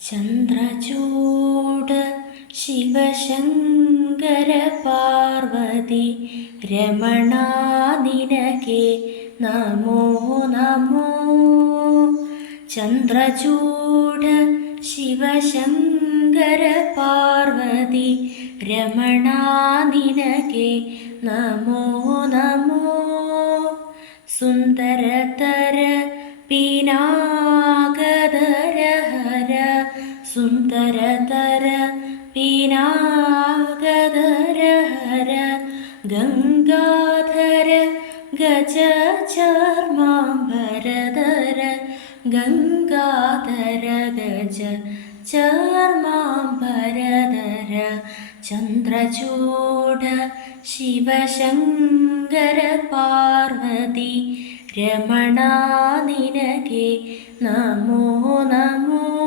Chandrachud Sivasankara Parvathi Ramana നിനകെ Namo Namo. Chandrachud Sivasankara Parvathi Ramana നിനകെ Namo Namo. സുന്ദരതര പിനാകദര Hara സുന്ദരതര പിനാകദര Hara Gangadhara Gaja ചർമാംബരധര Gangadhara Gaja ചർമാംബരധര. Chandrachooda Sivasankara Parvathi Ramana നിനകെ Namo Namo.